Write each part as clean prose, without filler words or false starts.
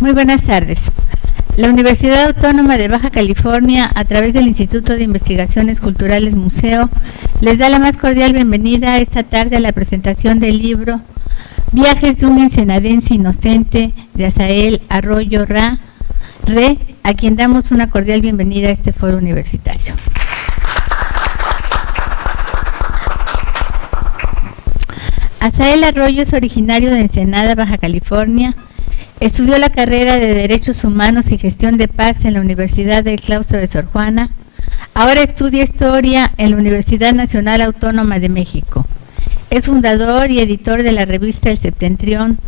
Muy buenas tardes. La Universidad Autónoma de Baja California, a través del Instituto de Investigaciones Culturales Museo, les da la más cordial bienvenida esta tarde a la presentación del libro Viajes de un ensenadense inocente, de Asael Arroyo Re, a quien damos una cordial bienvenida a este foro universitario. Asael Arroyo es originario de Ensenada, Baja California. Estudió la carrera de Derechos Humanos y Gestión de Paz en la Universidad del Claustro de Sor Juana. Ahora estudia Historia en la Universidad Nacional Autónoma de México. Es fundador y editor de la revista El Septentrión.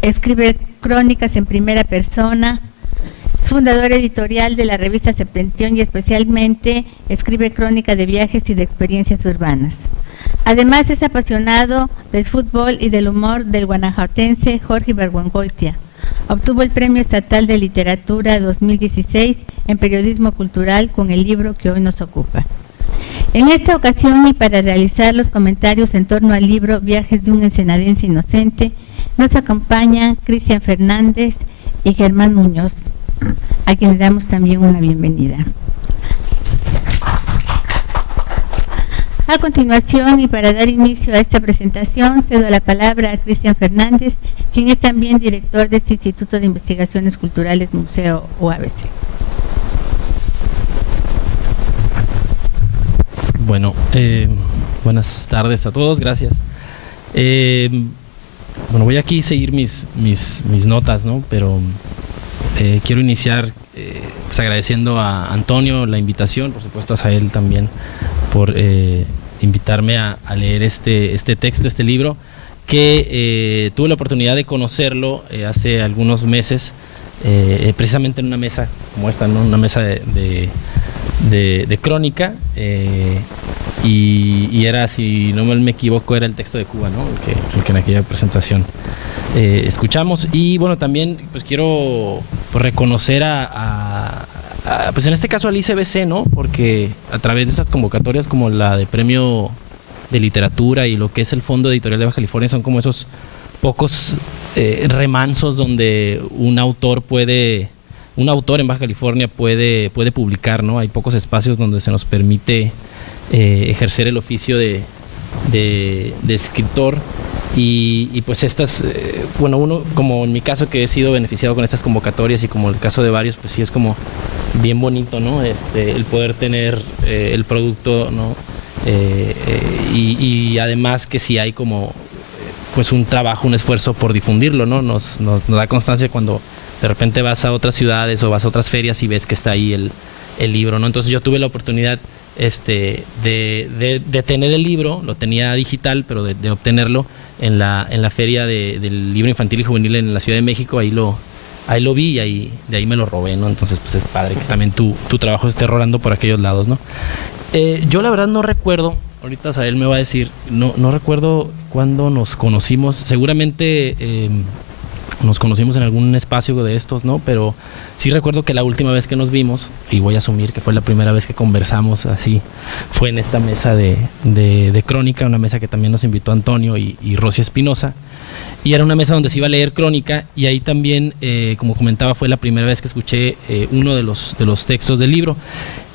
Escribe crónicas en primera persona. Es fundador editorial de la revista Septentrión y especialmente escribe crónica de viajes y de experiencias urbanas. Además es apasionado del fútbol y del humor del guanajuatense Jorge Ibargüengoitia. Obtuvo el Premio Estatal de Literatura 2016 en Periodismo Cultural con el libro que hoy nos ocupa. En esta ocasión, y para realizar los comentarios en torno al libro Viajes de un ensenadense inocente, nos acompañan Cristian Fernández y Germán Muñoz, a quien le damos también una bienvenida. A continuación, y para dar inicio a esta presentación, cedo la palabra a Cristian Fernández, quien es también director de este Instituto de Investigaciones Culturales Museo UABC. Bueno, buenas tardes a todos, gracias. Bueno, voy aquí a seguir mis notas, ¿no? Pero quiero iniciar pues agradeciendo a Antonio la invitación, por supuesto a Asael también, por invitarme a leer este texto, este libro, que tuve la oportunidad de conocerlo hace algunos meses, precisamente en una mesa como esta, ¿no? Una mesa de crónica, y era, si no me equivoco, era el texto de Cuba, ¿no? el que en aquella presentación escuchamos. Y bueno, también pues quiero reconocer pues en este caso al ICBC, ¿no? Porque a través de estas convocatorias como la de Premio de Literatura y lo que es el Fondo Editorial de Baja California, son como esos pocos remansos donde un autor en Baja California puede publicar, ¿no? Hay pocos espacios donde se nos permite ejercer el oficio de escritor. Y pues estas, bueno, uno, como en mi caso, que he sido beneficiado con estas convocatorias, y como el caso de varios, pues sí es como bien bonito, ¿no? El poder tener el producto, ¿no? Y además que sí hay como pues un trabajo, un esfuerzo por difundirlo, ¿no? Nos da constancia cuando de repente vas a otras ciudades o vas a otras ferias y ves que está ahí el libro, ¿no? Entonces yo tuve la oportunidad de tener el libro, lo tenía digital, pero de obtenerlo en la feria del libro infantil y juvenil en la Ciudad de México. Ahí lo vi y de ahí me lo robé, ¿no? Entonces pues es padre que también tu trabajo esté rolando por aquellos lados, ¿no? Yo la verdad no recuerdo, ahorita Asael me va a decir, no recuerdo cuándo nos conocimos. Seguramente nos conocimos en algún espacio de estos, ¿no? Pero sí recuerdo que la última vez que nos vimos, y voy a asumir que fue la primera vez que conversamos así, fue en esta mesa de crónica, una mesa que también nos invitó Antonio y Rosy Espinosa, y era una mesa donde se iba a leer crónica, y ahí también, como comentaba, fue la primera vez que escuché uno de los textos del libro.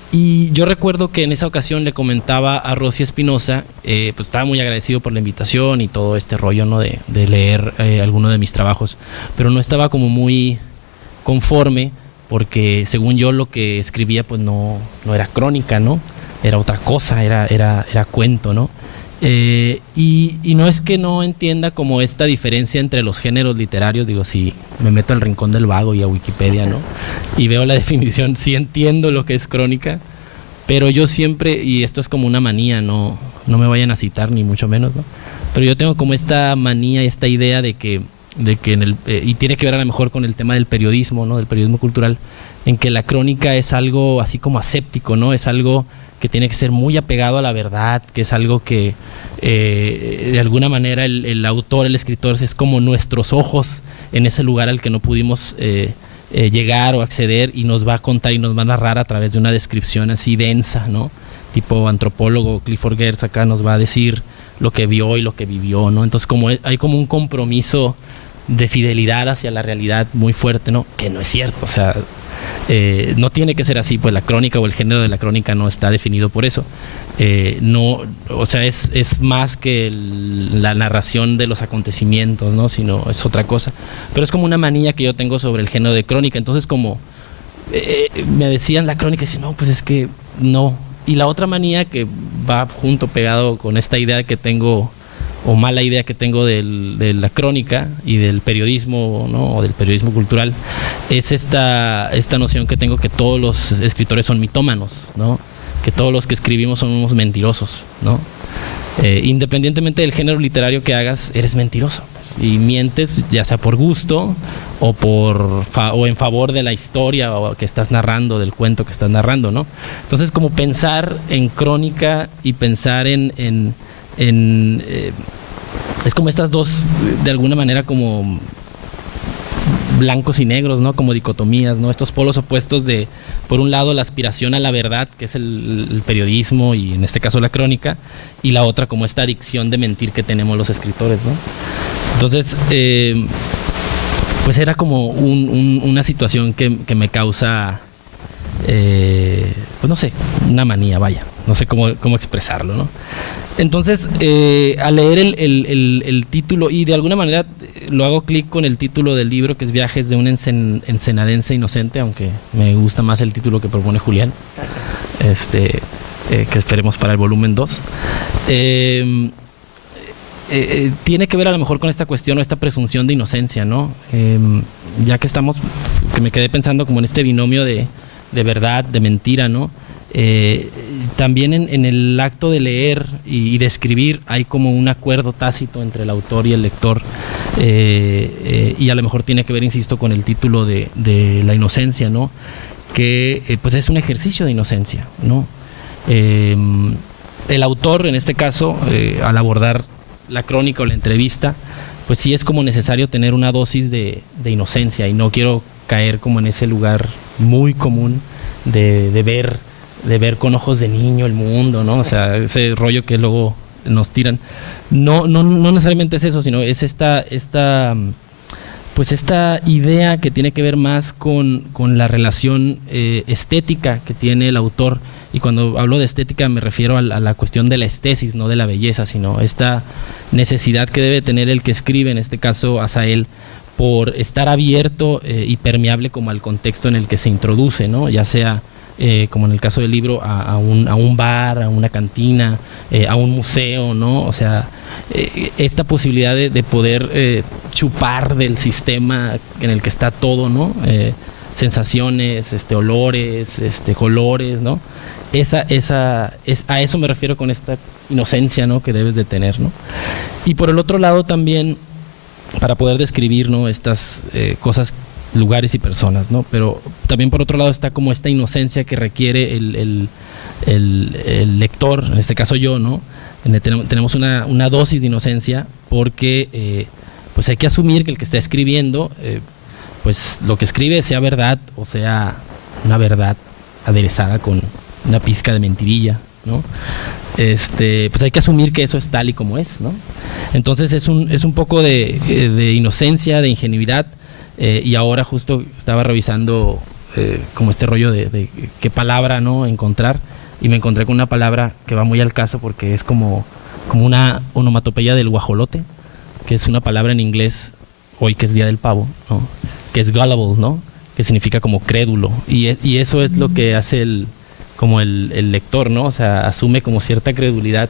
Y yo recuerdo que en esa ocasión le comentaba a Rosy Espinosa, pues estaba muy agradecido por la invitación y todo este rollo, ¿no? de leer alguno de mis trabajos, pero no estaba como muy conforme, porque según yo lo que escribía pues no era crónica, ¿no? Era otra cosa, era cuento, ¿no? Y no es que no entienda como esta diferencia entre los géneros literarios. Digo, si me meto al Rincón del Vago y a Wikipedia, ¿no? Y veo la definición, sí entiendo lo que es crónica, pero yo siempre, y esto es como una manía, no me vayan a citar ni mucho menos, ¿no? Pero yo tengo como esta manía, esta idea de que y tiene que ver a lo mejor con el tema del periodismo, ¿no? Del periodismo cultural, en que la crónica es algo así como aséptico, ¿no? Es algo que tiene que ser muy apegado a la verdad, que es algo que de alguna manera el autor, el escritor, es como nuestros ojos en ese lugar al que no pudimos llegar o acceder, y nos va a contar y nos va a narrar a través de una descripción así densa, ¿no? Tipo antropólogo Clifford Geertz acá nos va a decir lo que vio y lo que vivió, ¿no? Entonces hay como un compromiso fidelidad hacia la realidad muy fuerte, ¿no? Que no es cierto, o sea, no tiene que ser así, pues la crónica o el género de la crónica no está definido por eso. No, o sea, es más que la narración de los acontecimientos, ¿no? Sino es otra cosa. Pero es como una manía que yo tengo sobre el género de crónica. Entonces, como me decían la crónica, y decía, no, pues es que no. Y la otra manía que va junto, pegado con esta idea que tengo, o mala idea que tengo de la crónica y del periodismo, ¿no? O del periodismo cultural, es esta noción que tengo que todos los escritores son mitómanos, ¿no? Que todos los que escribimos son unos mentirosos, ¿no? Independientemente del género literario que hagas, eres mentiroso, pues, y mientes ya sea por gusto o en favor de la historia o que estás narrando, del cuento que estás narrando, ¿no? Entonces, como pensar en crónica y pensar es como estas dos, de alguna manera, como blancos y negros, ¿no? Como dicotomías, ¿no? Estos polos opuestos de, por un lado, la aspiración a la verdad, que es el periodismo y en este caso la crónica, y la otra como esta adicción de mentir que tenemos los escritores, ¿no? Entonces, pues era como una situación que me causa, pues no sé, una manía, vaya, no sé cómo expresarlo, ¿no? Entonces, al leer el título, y de alguna manera lo hago clic con el título del libro, que es Viajes de un ensenadense inocente, aunque me gusta más el título que propone Julián, que esperemos para el volumen 2. Tiene que ver a lo mejor con esta cuestión o esta presunción de inocencia, ¿no? Ya que me quedé pensando como en este binomio de verdad, de mentira, ¿no? También en el acto de leer y de escribir hay como un acuerdo tácito entre el autor y el lector, y a lo mejor tiene que ver, insisto, con el título de la inocencia, ¿no? Que pues es un ejercicio de inocencia, ¿no? El autor, en este caso, al abordar la crónica o la entrevista, pues sí es como necesario tener una dosis de inocencia, y no quiero caer como en ese lugar muy común de ver con ojos de niño el mundo, ¿no? O sea, ese rollo que luego nos tiran. No necesariamente es eso, sino es esta idea que tiene que ver más con la relación estética que tiene el autor. Y cuando hablo de estética me refiero a la cuestión de la estesis, no de la belleza, sino esta necesidad que debe tener el que escribe, en este caso Asael, por estar abierto y permeable como al contexto en el que se introduce, ¿no? Ya sea como en el caso del libro, a un bar, a una cantina, a un museo, ¿no? O sea, esta posibilidad de poder chupar del sistema en el que está todo, ¿no? Sensaciones, olores, colores, ¿no? A eso me refiero con esta inocencia, ¿no? Que debes de tener, ¿no? Y por el otro lado también, para poder describir, ¿no? Estas cosas, lugares y personas, ¿no? Pero también por otro lado está como esta inocencia que requiere el lector, en este caso yo, ¿no? Tenemos una dosis de inocencia porque pues hay que asumir que el que está escribiendo, pues lo que escribe sea verdad o sea una verdad aderezada con una pizca de mentirilla, ¿no? Pues hay que asumir que eso es tal y como es, ¿no? Entonces es un poco de inocencia, de ingenuidad. Y ahora justo estaba revisando como este rollo de qué palabra, ¿no? Encontrar, y me encontré con una palabra que va muy al caso porque es como una onomatopeya del guajolote, que es una palabra en inglés, hoy que es Día del Pavo, ¿no? Que es gullible, ¿no? Que significa como crédulo, y eso es lo que hace el lector, ¿no? O sea, asume como cierta credulidad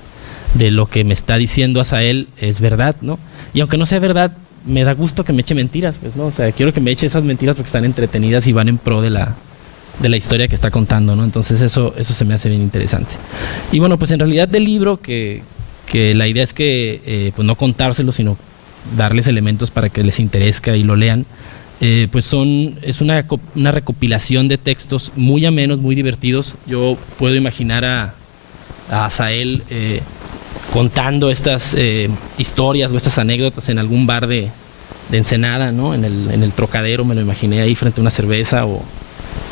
de lo que me está diciendo Asael es verdad, ¿no? Y aunque no sea verdad, me da gusto que me eche mentiras, pues, ¿no? O sea, quiero que me eche esas mentiras porque están entretenidas y van en pro de la historia que está contando, ¿no? Entonces eso se me hace bien interesante. Y bueno, pues en realidad del libro, que la idea es que pues no contárselo, sino darles elementos para que les interese y lo lean, pues es una recopilación de textos muy amenos, muy divertidos. Yo puedo imaginar a Asael contando estas historias o estas anécdotas en algún bar de Ensenada, ¿no? En el Trocadero, me lo imaginé ahí frente a una cerveza, o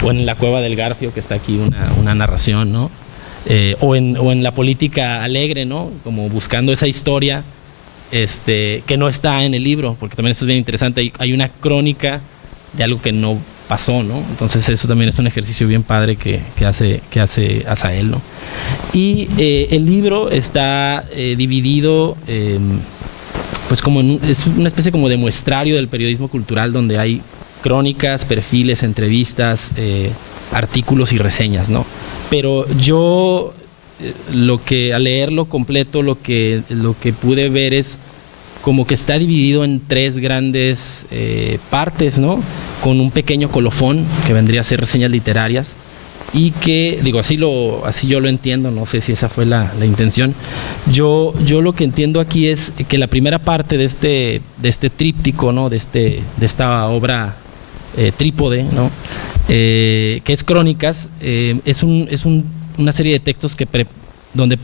en la Cueva del Garfio, que está aquí una narración, ¿no? O en la política alegre, ¿no? Como buscando esa historia que no está en el libro, porque también esto es bien interesante. Hay una crónica de algo que no pasó, ¿no? Entonces eso también es un ejercicio bien padre que hace Asael, ¿no? Y el libro está dividido, pues como es una especie como de muestrario del periodismo cultural, donde hay crónicas, perfiles, entrevistas, artículos y reseñas, ¿no? Pero yo al leerlo completo, lo que pude ver es como que está dividido en 3 grandes partes, ¿no? Con un pequeño colofón que vendría a ser reseñas literarias, y que, digo, así yo lo entiendo, no sé si esa fue la intención. Yo lo que entiendo aquí es que la primera parte de este tríptico, ¿no? De esta obra trípode, ¿no? Que es Crónicas, es una serie de textos donde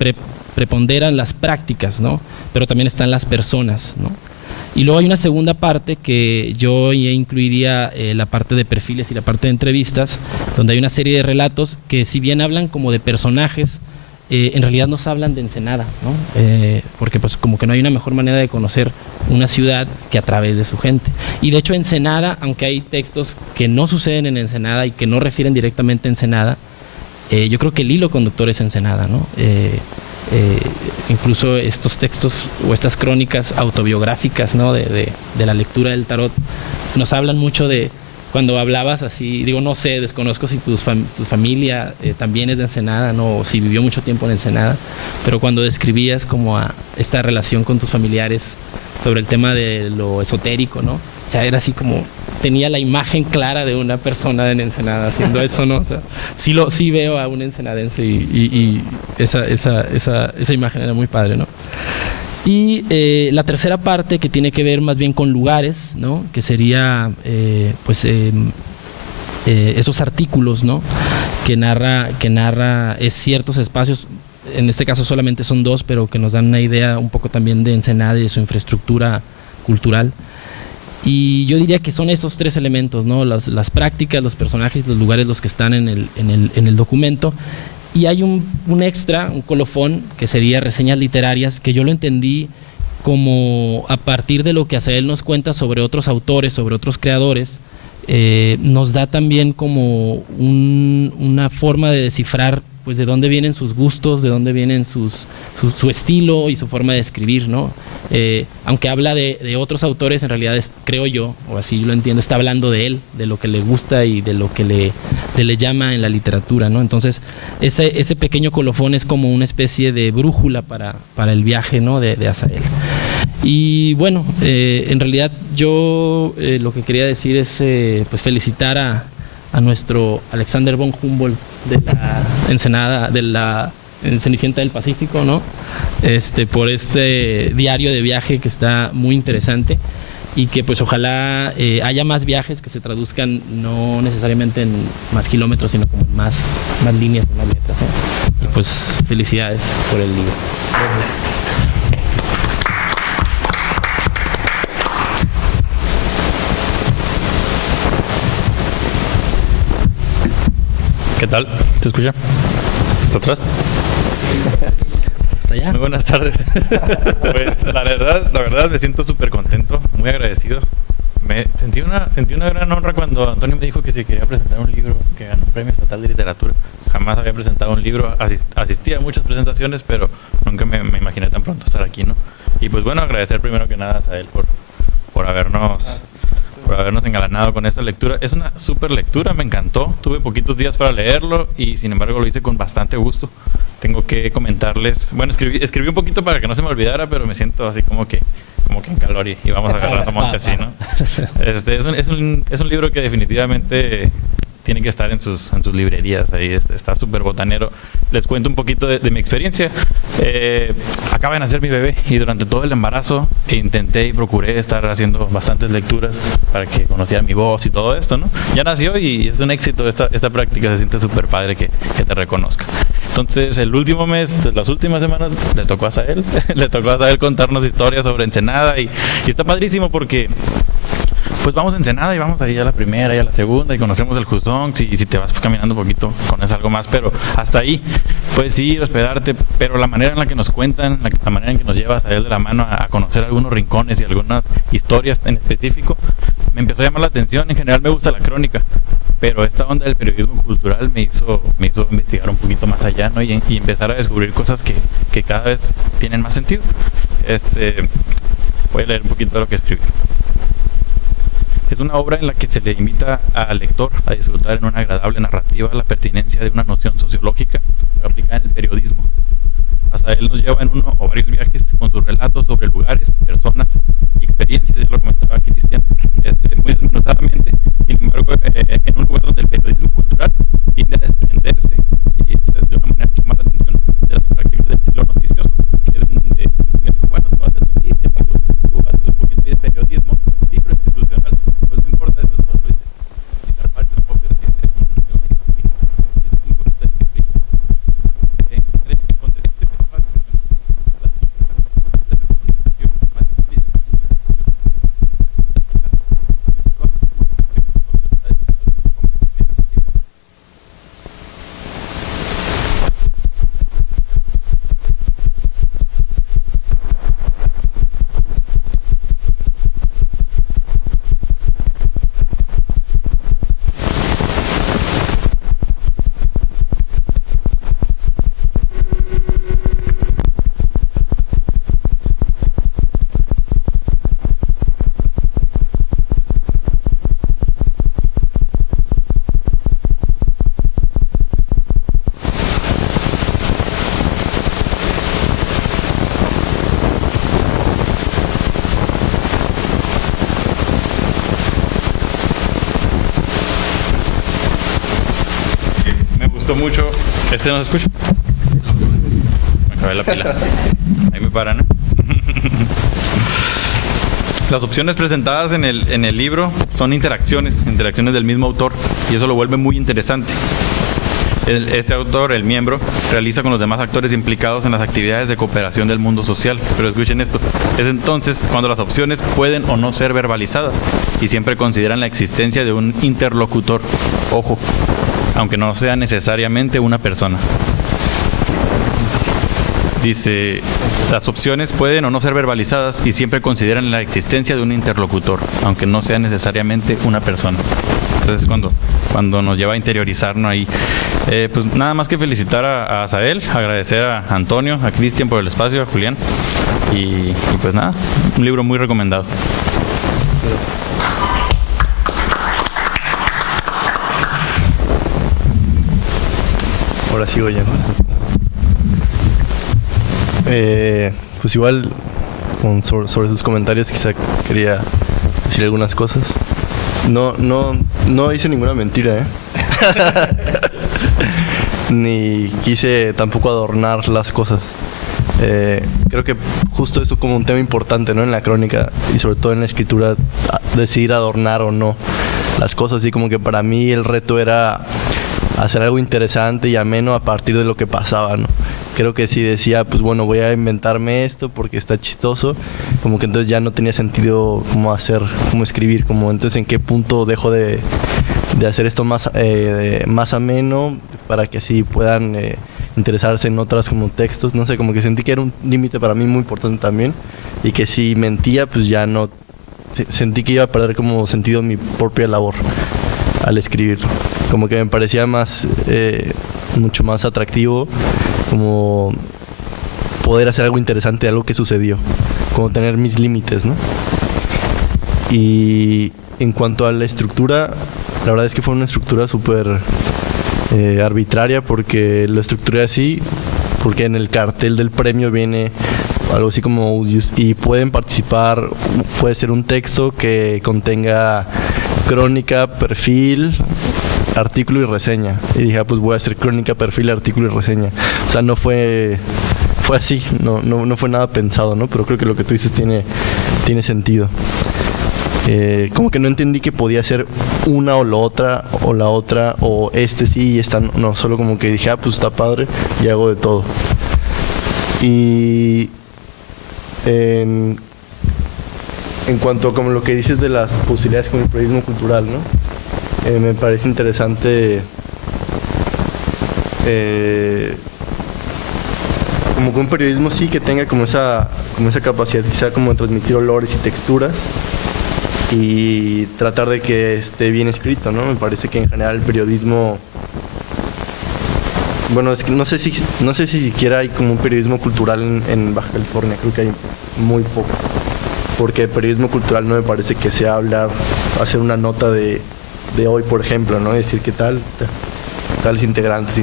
preponderan las prácticas, ¿no? Pero también están las personas, ¿no? Y luego hay una segunda parte que yo incluiría la parte de perfiles y la parte de entrevistas, donde hay una serie de relatos que, si bien hablan como de personajes, en realidad nos hablan de Ensenada, ¿no? Porque pues como que no hay una mejor manera de conocer una ciudad que a través de su gente. Y de hecho Ensenada, aunque hay textos que no suceden en Ensenada y que no refieren directamente a Ensenada, yo creo que el hilo conductor es Ensenada, ¿no? Incluso estos textos o estas crónicas autobiográficas, ¿no? de la lectura del tarot nos hablan mucho de cuando hablabas así, digo, no sé, desconozco si tu familia también es de Ensenada, ¿no? O si vivió mucho tiempo en Ensenada, pero cuando describías como a esta relación con tus familiares sobre el tema de lo esotérico, ¿no? O sea, era así como, tenía la imagen clara de una persona en Ensenada haciendo eso, ¿no? O sea, sí veo a un ensenadense y esa imagen era muy padre, ¿no? Y la tercera parte, que tiene que ver más bien con lugares, ¿no? Que sería esos artículos, ¿no? que narra ciertos espacios. En este caso solamente son 2, pero que nos dan una idea un poco también de Ensenada y de su infraestructura cultural. Y yo diría que son esos 3 elementos, ¿no? Las prácticas, los personajes, los lugares, los que están en el documento. Y hay un extra, un colofón, que sería reseñas literarias, que yo lo entendí como a partir de lo que Asael nos cuenta sobre otros autores, sobre otros creadores, nos da también como una forma de descifrar, pues, de dónde vienen sus gustos, de dónde vienen su estilo y su forma de escribir, ¿no? Aunque habla de otros autores, en realidad creo yo, o así lo entiendo, está hablando de él, de lo que le gusta y de lo que le llama en la literatura, ¿no? Entonces ese pequeño colofón es como una especie de brújula para el viaje, ¿no? de Asael. Y bueno, en realidad yo lo que quería decir es pues felicitar a nuestro Alexander von Humboldt de la Ensenada, de la Cenicienta del Pacífico, ¿no? Por este diario de viaje que está muy interesante, y que pues ojalá haya más viajes que se traduzcan no necesariamente en más kilómetros, sino como en más líneas, más letras, ¿eh? Y pues felicidades por el libro. ¿Qué tal? ¿Se escucha? ¿Está atrás? ¿Está allá? Muy buenas tardes. Pues la verdad me siento súper contento, muy agradecido. Sentí una gran honra cuando Antonio me dijo que si quería presentar un libro que ganó un premio estatal de literatura. Jamás había presentado un libro, asistí a muchas presentaciones, pero nunca me imaginé tan pronto estar aquí, ¿no? Y pues bueno, agradecer primero que nada a él por habernos engalanado con esta lectura. Es una súper lectura, me encantó. Tuve poquitos días para leerlo y sin embargo lo hice con bastante gusto. Tengo que comentarles, bueno, escribí un poquito para que no se me olvidara, pero me siento así como que en calor y vamos agarrando monte así, ¿no? Es un libro que definitivamente tiene que estar en sus librerías. Ahí está súper botanero. Les cuento un poquito de mi experiencia. Acaba de nacer mi bebé y durante todo el embarazo intenté y procuré estar haciendo bastantes lecturas para que conociera mi voz y todo esto, ¿no? Ya nació y es un éxito esta práctica. Se siente súper padre que te reconozca. Entonces el último mes, las últimas semanas, le tocó a Asael contarnos historias sobre Ensenada y está padrísimo porque pues vamos a Ensenada y vamos ahí a la primera y a la segunda y conocemos el Juzón, si te vas caminando un poquito conoces algo más, pero hasta ahí puedes ir, hospedarte, pero la manera en la que nos cuentan, la manera en que nos llevas a él de la mano a conocer algunos rincones y algunas historias en específico, me empezó a llamar la atención. En general me gusta la crónica, pero esta onda del periodismo cultural me hizo investigar un poquito más allá, ¿no? y empezar a descubrir cosas que cada vez tienen más sentido. Voy a leer un poquito de lo que escribí. Es una obra en la que se le invita al lector a disfrutar en una agradable narrativa la pertinencia de una noción sociológica aplicada en el periodismo. Hasta él nos lleva en uno o varios viajes con sus relatos sobre lugares, personas y experiencias, ya lo comentaba Cristian, muy desmenuzadamente. Sin embargo, en un lugar donde el periodismo cultural tiende a desprenderse y de una manera que llama la atención de las prácticas del estilo noticioso, que es donde dijo, bueno, tú haces noticias, tú haces un poquito de periodismo, sí, pero institucional, pues no importa, eso es todo, quitar partes propias de una disciplina, y es muy bonita disciplina. Encontré este espacio las formas de comunicación más explícitamente mucho. ¿No se escucha? Me acabé la pila. Ahí me paran, ¿no? Las opciones presentadas en el libro son interacciones del mismo autor, y eso lo vuelve muy interesante. Este autor, el miembro, realiza con los demás actores implicados en las actividades de cooperación del mundo social. Pero escuchen esto, es entonces cuando las opciones pueden o no ser verbalizadas, y siempre consideran la existencia de un interlocutor. Ojo, aunque no sea necesariamente una persona. Dice, las opciones pueden o no ser verbalizadas y siempre consideran la existencia de un interlocutor, aunque no sea necesariamente una persona. Entonces cuando nos lleva a interiorizarnos ahí. Pues nada más que felicitar a Asael, agradecer a Antonio, a Cristian por el espacio, a Julián. Y pues nada, un libro muy recomendado. Ahora sigo yo. Pues igual sobre sus comentarios quizá quería decir algunas cosas. No hice ninguna mentira, ni quise tampoco adornar las cosas. Creo que justo eso como un tema importante, ¿no? En la crónica y sobre todo en la escritura, decidir adornar o no las cosas. Y como que para mí el reto era hacer algo interesante y ameno a partir de lo que pasaba, ¿no? Creo que si decía, pues bueno, voy a inventarme esto porque está chistoso, como que entonces ya no tenía sentido cómo escribir, como entonces en qué punto dejo de hacer esto más ameno para que así puedan interesarse en otras como textos, no sé, como que sentí que era un límite para mí muy importante también, y que si mentía pues ya no, sentí que iba a perder como sentido mi propia labor al escribir, como que me parecía mucho más atractivo como poder hacer algo interesante de algo que sucedió, como tener mis límites, ¿no? Y en cuanto a la estructura, la verdad es que fue una estructura súper arbitraria, porque lo estructuré así, porque en el cartel del premio viene algo así como, y pueden participar, puede ser un texto que contenga crónica, perfil, artículo y reseña. Y dije, pues voy a hacer crónica, perfil, artículo y reseña. O sea, no fue así, no fue nada pensado, ¿no? Pero creo que lo que tú dices tiene sentido. Como que no entendí que podía ser una o la otra, o sí y esta no, solo como que dije, pues está padre y hago de todo. Y en cuanto a como lo que dices de las posibilidades con el periodismo cultural, ¿no? Me parece interesante como que un periodismo sí que tenga como esa capacidad quizá como de transmitir olores y texturas y tratar de que esté bien escrito, ¿no? Me parece que en general el periodismo, bueno, es que no sé si siquiera hay como un periodismo cultural en Baja California, creo que hay muy poco, porque el periodismo cultural no me parece que sea hacer una nota de hoy, por ejemplo, ¿no? Decir que tales integrantes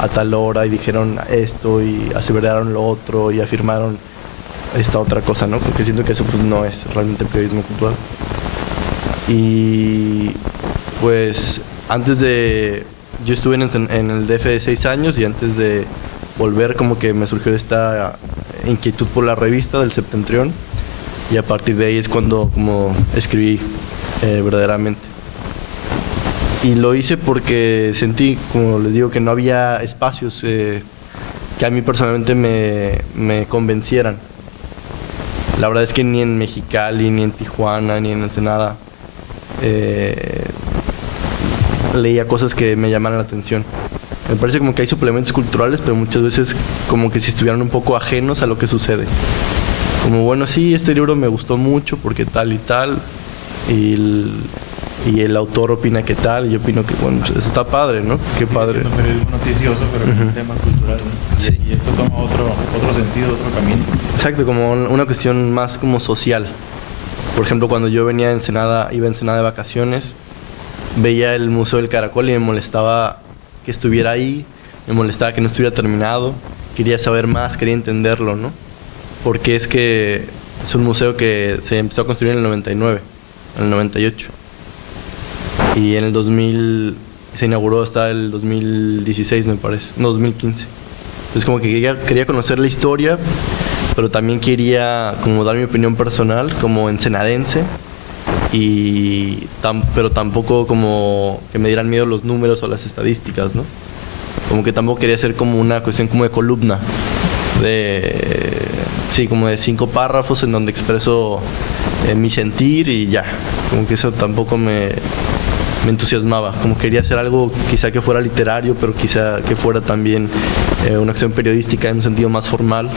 a tal hora y dijeron esto y aseveraron lo otro y afirmaron esta otra cosa, ¿no? Porque siento que eso pues no es realmente periodismo cultural. Y pues yo estuve en el DF de 6 años y antes de volver como que me surgió esta inquietud por la revista del Septentrión y a partir de ahí es cuando como escribí verdaderamente. Y lo hice porque sentí, como les digo, que no había espacios que a mí personalmente me convencieran. La verdad es que ni en Mexicali, ni en Tijuana, ni en Ensenada leía cosas que me llamaran la atención. Me parece como que hay suplementos culturales, pero muchas veces como que si estuvieran un poco ajenos a lo que sucede. Como, bueno, sí, este libro me gustó mucho porque tal y tal, y el autor opina que tal, y yo opino que, bueno, pues eso está padre, ¿no? Qué padre. Es un periodismo noticioso, pero es un tema cultural, ¿no? Sí. Y esto toma otro sentido, otro camino. Exacto, como una cuestión más como social. Por ejemplo, cuando yo venía a Ensenada, iba a Ensenada de vacaciones, veía el Museo del Caracol y me molestaba que estuviera ahí, me molestaba que no estuviera terminado, quería saber más, quería entenderlo, ¿no? Porque es que es un museo que se empezó a construir en el 99, en el 98. Y en el 2000 se inauguró hasta el 2016, me parece, no, 2015. Entonces como que quería conocer la historia, pero también quería como dar mi opinión personal como ensenadense, pero tampoco como que me dieran miedo los números o las estadísticas, ¿no? Como que tampoco quería hacer como una cuestión como de columna, como de 5 párrafos en donde expreso mi sentir y ya. Como que eso tampoco me entusiasmaba, como quería hacer algo quizá que fuera literario, pero quizá que fuera también una acción periodística en un sentido más formal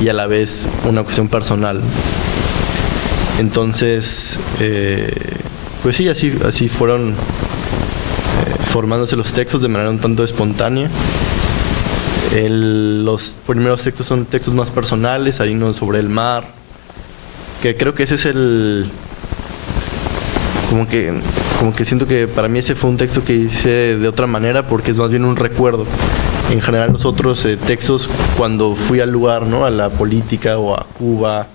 y a la vez una cuestión personal. Entonces, pues sí, así fueron formándose los textos de manera un tanto espontánea. Los primeros textos son textos más personales, hay uno sobre el mar, que creo que ese es como que siento que para mí ese fue un texto que hice de otra manera porque es más bien un recuerdo. En general los otros textos, cuando fui al lugar, ¿no? A la política o a Cuba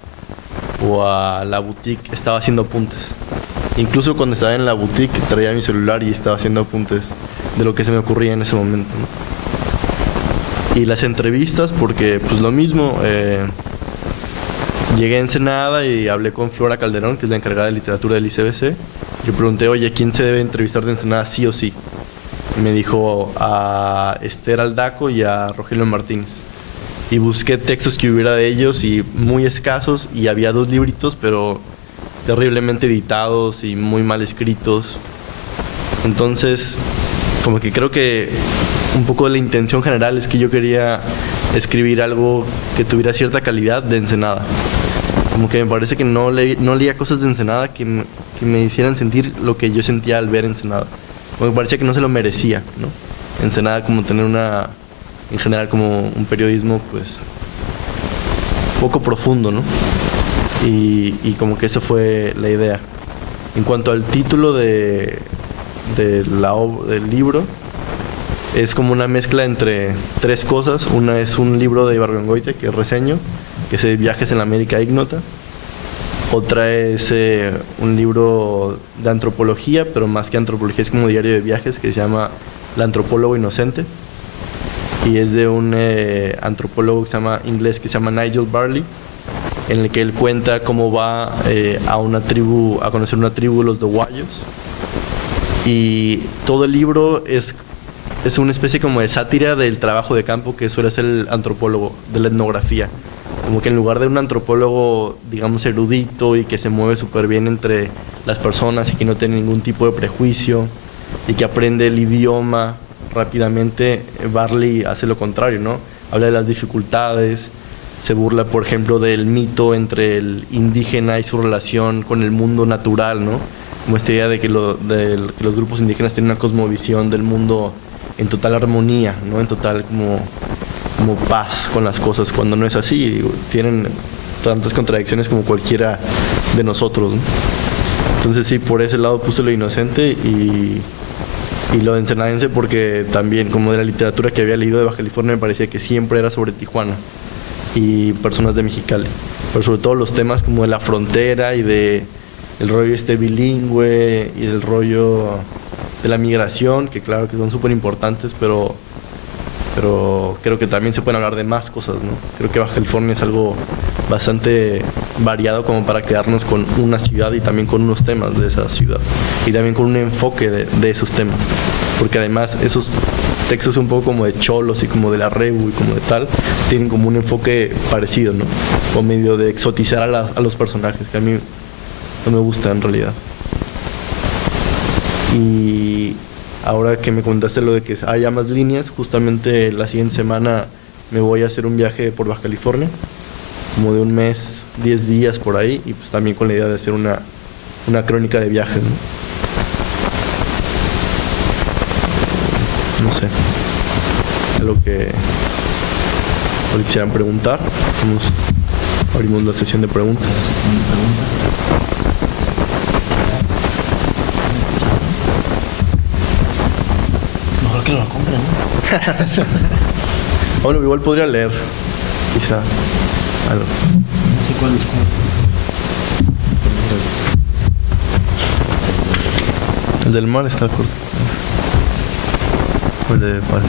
o a la boutique, estaba haciendo apuntes. Incluso cuando estaba en la boutique traía mi celular y estaba haciendo apuntes de lo que se me ocurría en ese momento, ¿no? Y las entrevistas, porque pues lo mismo, llegué a Ensenada y hablé con Flora Calderón, que es la encargada de literatura del ICBC. Yo pregunté, oye, ¿quién se debe entrevistar de Ensenada sí o sí? Y me dijo a Esther Aldaco y a Rogelio Martínez. Y busqué textos que hubiera de ellos y muy escasos, y había 2 libritos, pero terriblemente editados y muy mal escritos. Entonces, como que creo que un poco la intención general es que yo quería escribir algo que tuviera cierta calidad de Ensenada. Como que me parece que no leía cosas de Ensenada que me hicieran sentir lo que yo sentía al ver Ensenada. Como me parecía que no se lo merecía, ¿no? Ensenada como tener en general como un periodismo pues poco profundo, ¿no? Y como que esa fue la idea. En cuanto al título del libro, es como una mezcla entre 3 cosas. Una es un libro de Ibargüengoitia, que es reseño, que es Viajes en la América Ignota. Otra es un libro de antropología, pero más que antropología es como diario de viajes, que se llama El antropólogo inocente. Y es de un antropólogo inglés que se llama Nigel Barley, en el que él cuenta cómo va a conocer una tribu, los Dowayos. Y todo el libro es una especie como de sátira del trabajo de campo que suele hacer el antropólogo, de la etnografía. Como que en lugar de un antropólogo, digamos, erudito y que se mueve súper bien entre las personas y que no tiene ningún tipo de prejuicio y que aprende el idioma rápidamente, Barley hace lo contrario, ¿no? Habla de las dificultades, se burla, por ejemplo, del mito entre el indígena y su relación con el mundo natural, ¿no? Como esta idea de que los grupos indígenas tienen una cosmovisión del mundo en total armonía, ¿no? En total como paz con las cosas, cuando no es así. Tienen tantas contradicciones como cualquiera de nosotros, ¿no? Entonces sí, por ese lado puse lo inocente y lo ensenadense porque también, como de la literatura que había leído de Baja California, me parecía que siempre era sobre Tijuana y personas de Mexicali, pero sobre todo los temas como de la frontera y de el rollo bilingüe y del rollo de la migración, que claro que son súper importantes, pero creo que también se pueden hablar de más cosas, ¿no? Creo que Baja California es algo bastante variado como para quedarnos con una ciudad y también con unos temas de esa ciudad y también con un enfoque de esos temas, porque además esos textos un poco como de cholos y como de la rebu y como de tal, tienen como un enfoque parecido, ¿no? O medio de exotizar a los personajes, que a mí no me gusta en realidad. Y ahora que me contaste lo de que haya más líneas, justamente la siguiente semana me voy a hacer un viaje por Baja California, como de un mes, 10 días por ahí, y pues también con la idea de hacer una crónica de viaje, ¿no? No sé, algo que quisieran preguntar. Abrimos la sesión de preguntas. Mejor que lo compren, ¿no? Bueno, igual podría leer, quizá. Algo. No sé cuál. El del mar está corto. ¿Cuál de cuál?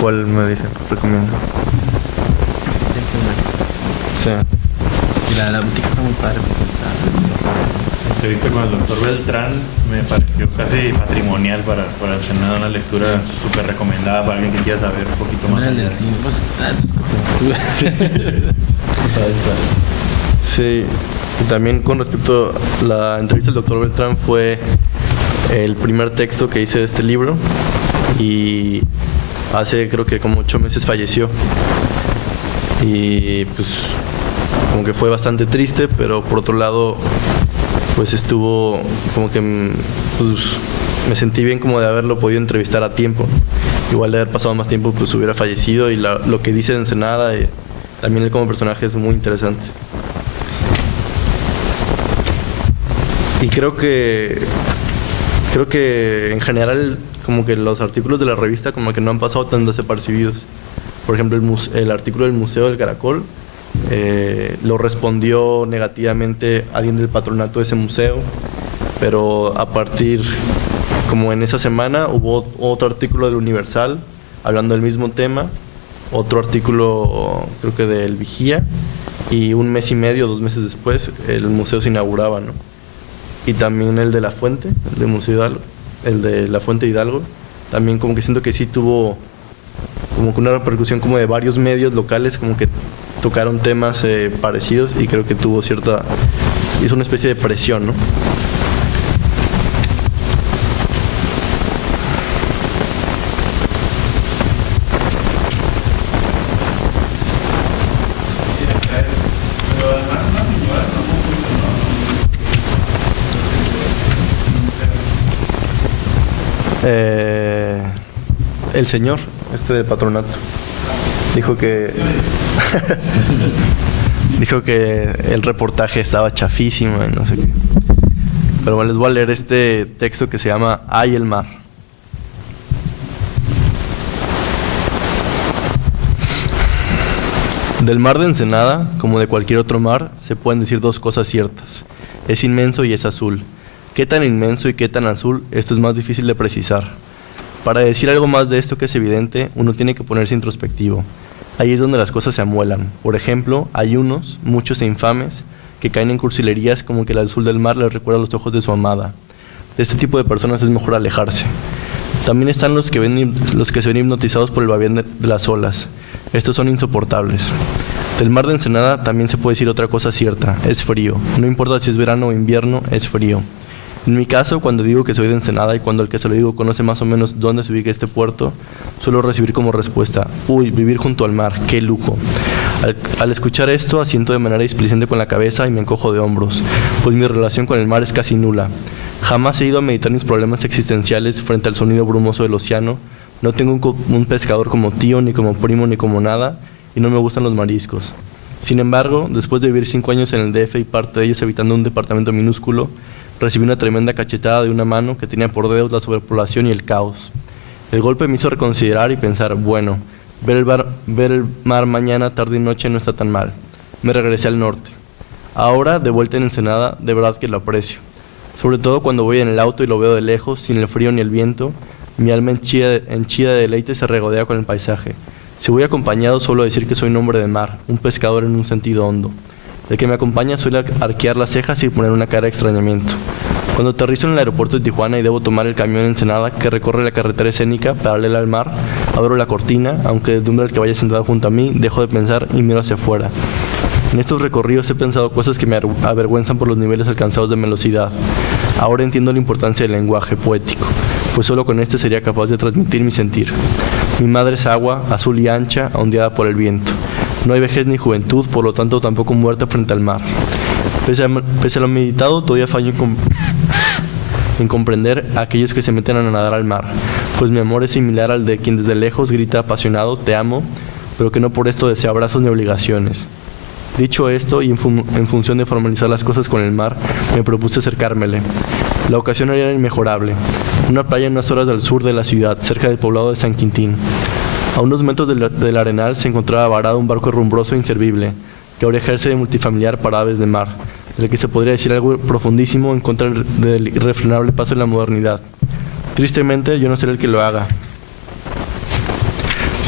¿Cuál me dicen? Recomiendo. Sí. Y la boutique está muy padre, pues está. Entrevista con el doctor Beltrán me pareció casi patrimonial para tener una lectura súper recomendada para alguien que quiera saber un poquito más. El de las 5 está. Sí, y también con respecto a la entrevista del doctor Beltrán, fue el primer texto que hice de este libro y hace creo que como 8 meses falleció y pues como que fue bastante triste, pero por otro lado pues estuvo como que pues, me sentí bien como de haberlo podido entrevistar a tiempo. Igual de haber pasado más tiempo pues hubiera fallecido, y lo que dice de Ensenada y también él como personaje es muy interesante. Y creo que en general como que los artículos de la revista como que no han pasado tan desapercibidos. Por ejemplo, el artículo del Museo del Caracol lo respondió negativamente alguien del patronato de ese museo, pero a partir, como en esa semana, hubo otro artículo del Universal hablando del mismo tema, otro artículo creo que del Vigía, y 1 mes y medio, 2 meses después, el museo se inauguraba, ¿no? Y también el de La Fuente, el de Museo Hidalgo, el de La Fuente Hidalgo, también como que siento que sí tuvo como que una repercusión como de varios medios locales, como que tocaron temas parecidos, y creo que tuvo hizo una especie de presión, ¿no? El señor del patronato dijo que el reportaje estaba chafísimo y no sé qué. Pero bueno, les voy a leer este texto que se llama Ay el mar. Del mar de Ensenada, como de cualquier otro mar, se pueden decir 2 cosas ciertas: es inmenso y es azul. ¿Qué tan inmenso y qué tan azul? Esto es más difícil de precisar. Para decir algo más de esto que es evidente, uno tiene que ponerse introspectivo. Ahí es donde las cosas se amuelan. Por ejemplo, hay muchos e infames, que caen en cursilerías como que el azul del mar les recuerda los ojos de su amada. De este tipo de personas es mejor alejarse. También están los que se ven hipnotizados por el vaivén de las olas. Estos son insoportables. Del mar de Ensenada también se puede decir otra cosa cierta, es frío. No importa si es verano o invierno, es frío. En mi caso, cuando digo que soy de Ensenada y cuando el que se lo digo conoce más o menos dónde se ubica este puerto, suelo recibir como respuesta: uy, vivir junto al mar, qué lujo. Al escuchar esto, asiento de manera displicente con la cabeza y me encojo de hombros, pues mi relación con el mar es casi nula. Jamás he ido a meditar mis problemas existenciales frente al sonido brumoso del océano. No tengo un pescador como tío, ni como primo, ni como nada, y no me gustan los mariscos. Sin embargo, después de vivir 5 años en el DF y parte de ellos habitando un departamento minúsculo, recibí una tremenda cachetada de una mano que tenía por dedos la sobrepoblación y el caos. El golpe me hizo reconsiderar y pensar, bueno, ver el mar mañana, tarde y noche no está tan mal. Me regresé al norte. Ahora, de vuelta en Ensenada, de verdad que lo aprecio. Sobre todo cuando voy en el auto y lo veo de lejos, sin el frío ni el viento, mi alma henchida de deleite se regodea con el paisaje. Si voy acompañado, suelo decir que soy un hombre de mar, un pescador en un sentido hondo. El que me acompaña suele arquear las cejas y poner una cara de extrañamiento. Cuando aterrizo en el aeropuerto de Tijuana y debo tomar el camión en Ensenada que recorre la carretera escénica paralela al mar, abro la cortina, aunque deslumbra el que vaya sentado junto a mí, dejo de pensar y miro hacia afuera. En estos recorridos he pensado cosas que me avergüenzan por los niveles alcanzados de velocidad. Ahora entiendo la importancia del lenguaje poético, pues solo con este sería capaz de transmitir mi sentir. Mi madre es agua, azul y ancha, ondeada por el viento. No hay vejez ni juventud, por lo tanto tampoco muerte frente al mar. Pese a lo meditado, todavía fallo en comprender a aquellos que se meten a nadar al mar, pues mi amor es similar al de quien desde lejos grita apasionado, te amo, pero que no por esto desea abrazos ni obligaciones. Dicho esto, y en función de formalizar las cosas con el mar, me propuse acercármele. La ocasión era inmejorable. Una playa en unas horas al sur de la ciudad, cerca del poblado de San Quintín. A unos metros del arenal se encontraba varado un barco rumbroso e inservible, que ahora ejerce de multifamiliar para aves de mar, del que se podría decir algo profundísimo en contra del irrefrenable paso de la modernidad. Tristemente, yo no seré el que lo haga,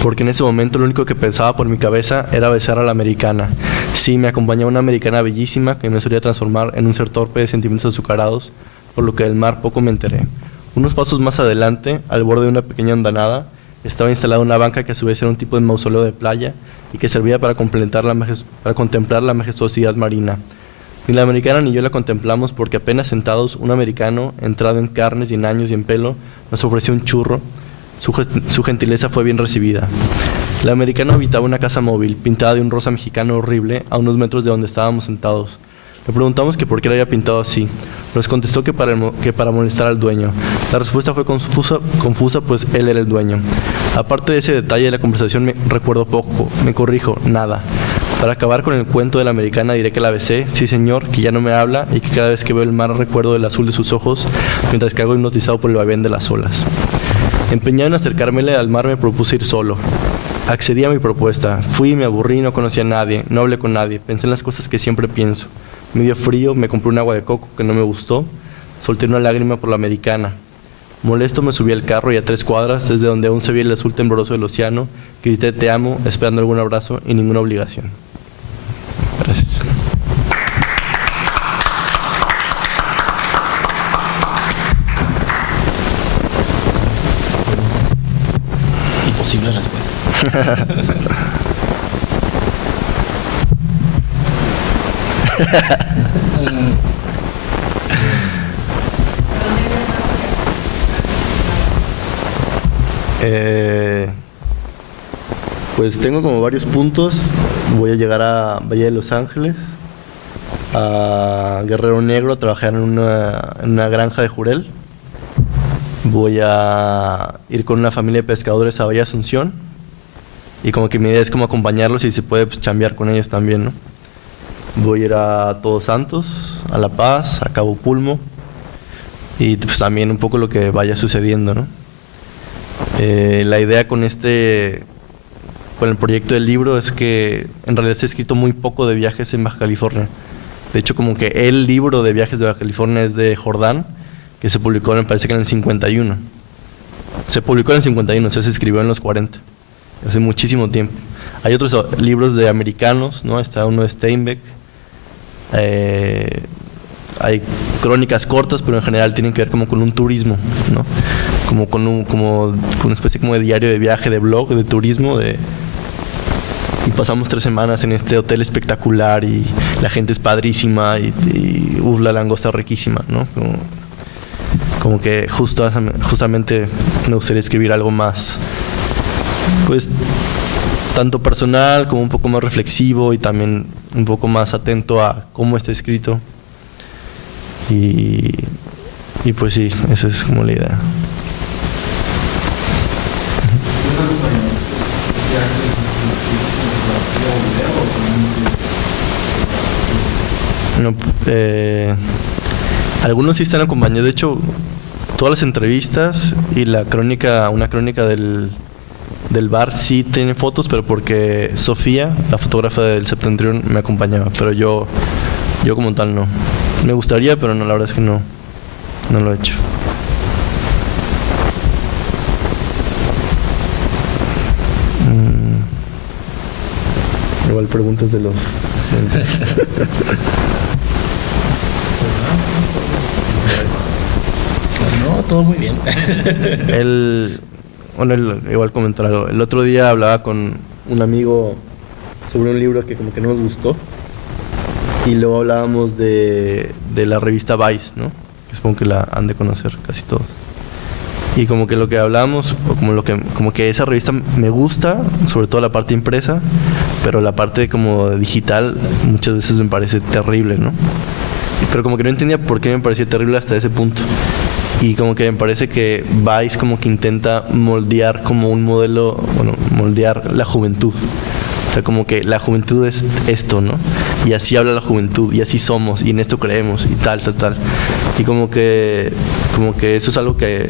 porque en ese momento lo único que pensaba por mi cabeza era besar a la americana. Sí, me acompañaba una americana bellísima que me solía transformar en un ser torpe de sentimientos azucarados, por lo que del mar poco me enteré. Unos pasos más adelante, al borde de una pequeña andanada, estaba instalada una banca que a su vez era un tipo de mausoleo de playa y que servía para contemplar la majestuosidad marina. Ni la americana ni yo la contemplamos porque apenas sentados, un americano, entrado en carnes y en años y en pelo, nos ofreció un churro. Su gentileza fue bien recibida. La americana habitaba una casa móvil, pintada de un rosa mexicano horrible, a unos metros de donde estábamos sentados. Le preguntamos que por qué la había pintado así. Nos contestó que para molestar al dueño. La respuesta fue confusa, pues él era el dueño. Aparte de ese detalle de la conversación me recuerdo poco, me corrijo, nada. Para acabar con el cuento de la americana diré que la besé, sí señor, que ya no me habla y que cada vez que veo el mar recuerdo el azul de sus ojos, mientras que hago hipnotizado por el vaivén de las olas. Empeñado en acercármele al mar me propuse ir solo. Accedí a mi propuesta, fui, me aburrí, no conocí a nadie, no hablé con nadie, pensé en las cosas que siempre pienso. Me dio frío, me compré un agua de coco que no me gustó, solté una lágrima por la americana. Molesto me subí al carro y a 3 cuadras, desde donde aún se veía el azul tembloroso del océano, grité te amo, esperando algún abrazo y ninguna obligación. Gracias. Imposibles respuestas. Pues tengo como varios puntos. Voy a llegar a Valle de Los Ángeles, a Guerrero Negro, a trabajar en una granja de jurel. Voy a ir con una familia de pescadores a Valle Asunción y como que mi idea es como acompañarlos y si se puede pues, chambear con ellos también, ¿no? Voy a ir a Todos Santos, a La Paz, a Cabo Pulmo y pues también un poco lo que vaya sucediendo, ¿no? La idea con el proyecto del libro es que en realidad se ha escrito muy poco de viajes en Baja California. De hecho, como que el libro de viajes de Baja California es de Jordán, que se publicó, me parece que en el 51. Se publicó en el 51, o sea, se escribió en los 40, hace muchísimo tiempo. Hay otros libros de americanos, ¿no? Está uno de Steinbeck. Hay crónicas cortas, pero en general tienen que ver como con un turismo, ¿no? Como con una especie como de diario de viaje, de blog, de turismo, y pasamos 3 semanas en este hotel espectacular y la gente es padrísima y la langosta riquísima, ¿no? Como que justamente me gustaría escribir algo más, pues, tanto personal como un poco más reflexivo y también un poco más atento a cómo está escrito. Y pues sí, esa es como la idea. No, algunos sí están acompañados. De hecho, todas las entrevistas y una crónica del bar sí tienen fotos, pero porque Sofía, la fotógrafa del Septentrión, me acompañaba. Pero yo como tal no. Me gustaría, pero no, la verdad es que no lo he hecho. Igual preguntas de los... No, todo muy bien. Igual comentar algo. El otro día hablaba con un amigo sobre un libro que como que no nos gustó. Y luego hablábamos de la revista Vice, ¿no? Que supongo que la han de conocer casi todos. Y como que lo que hablábamos, o como que esa revista me gusta, sobre todo la parte impresa, pero la parte como digital muchas veces me parece terrible, ¿no? Pero como que no entendía por qué me parecía terrible hasta ese punto. Y como que me parece que Vice como que intenta moldear como un modelo, moldear la juventud. O sea, como que la juventud es esto, ¿no? Y así habla la juventud, y así somos, y en esto creemos, y tal. Y como que eso es algo que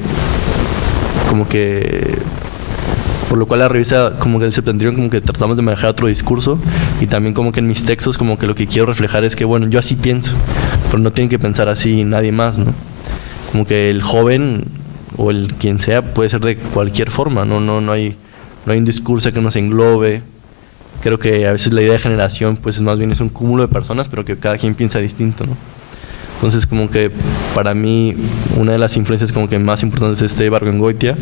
por lo cual la revista como que el Septentrión como que tratamos de manejar otro discurso, y también como que en mis textos como que lo que quiero reflejar es que bueno, yo así pienso, pero no tienen que pensar así nadie más, ¿no? Como que el joven o el quien sea puede ser de cualquier forma, no hay un discurso que nos englobe. Creo que a veces la idea de generación pues es más bien un cúmulo de personas, pero que cada quien piensa distinto, ¿no? Entonces como que para mí una de las influencias como que más importantes es Ibargüengoitia,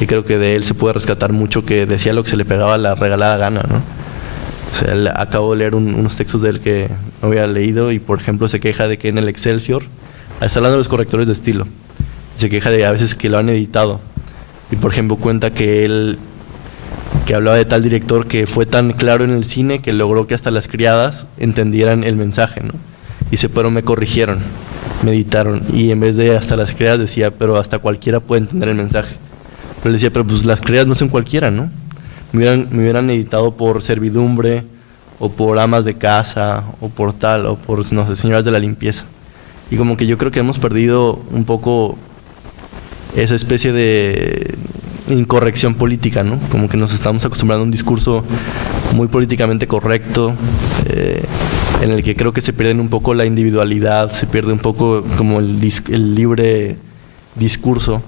y creo que de él se puede rescatar mucho, que decía lo que se le pegaba a la regalada gana, ¿no? O sea, acabo de leer unos textos de él que no había leído, y por ejemplo se queja de que en el Excelsior, está hablando de los correctores de estilo, se queja de a veces que lo han editado, y por ejemplo cuenta que hablaba de tal director que fue tan claro en el cine que logró que hasta las criadas entendieran el mensaje, ¿no? Dice, pero me corrigieron, me editaron, y en vez de hasta las criadas decía, pero hasta cualquiera puede entender el mensaje. Pero él decía, pero pues las criadas no son cualquiera, ¿no? Me hubieran editado por servidumbre, o por amas de casa, o por tal, o por, no sé, señoras de la limpieza. Y como que yo creo que hemos perdido un poco esa especie de incorrección política, ¿no? Como que nos estamos acostumbrando a un discurso muy políticamente correcto, en el que creo que se pierde un poco la individualidad, se pierde un poco como el libre discurso,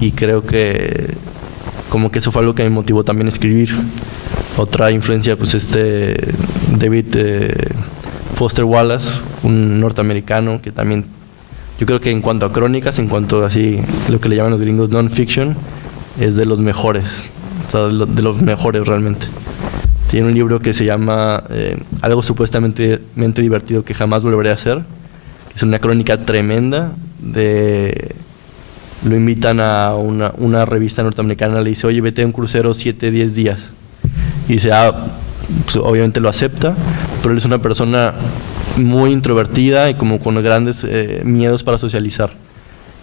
y creo que como que eso fue algo que me motivó también a escribir. Otra influencia, pues David Foster Wallace, un norteamericano que también, yo creo que en cuanto a crónicas, en cuanto a así lo que le llaman los gringos non-fiction, es de los mejores, o sea, de los mejores realmente. Tiene un libro que se llama Algo supuestamente divertido que jamás volveré a hacer. Es una crónica tremenda lo invitan a una revista norteamericana, le dice, oye, vete a un crucero 7-10 días. Y dice, pues obviamente lo acepta, pero él es una persona muy introvertida y como con grandes miedos para socializar.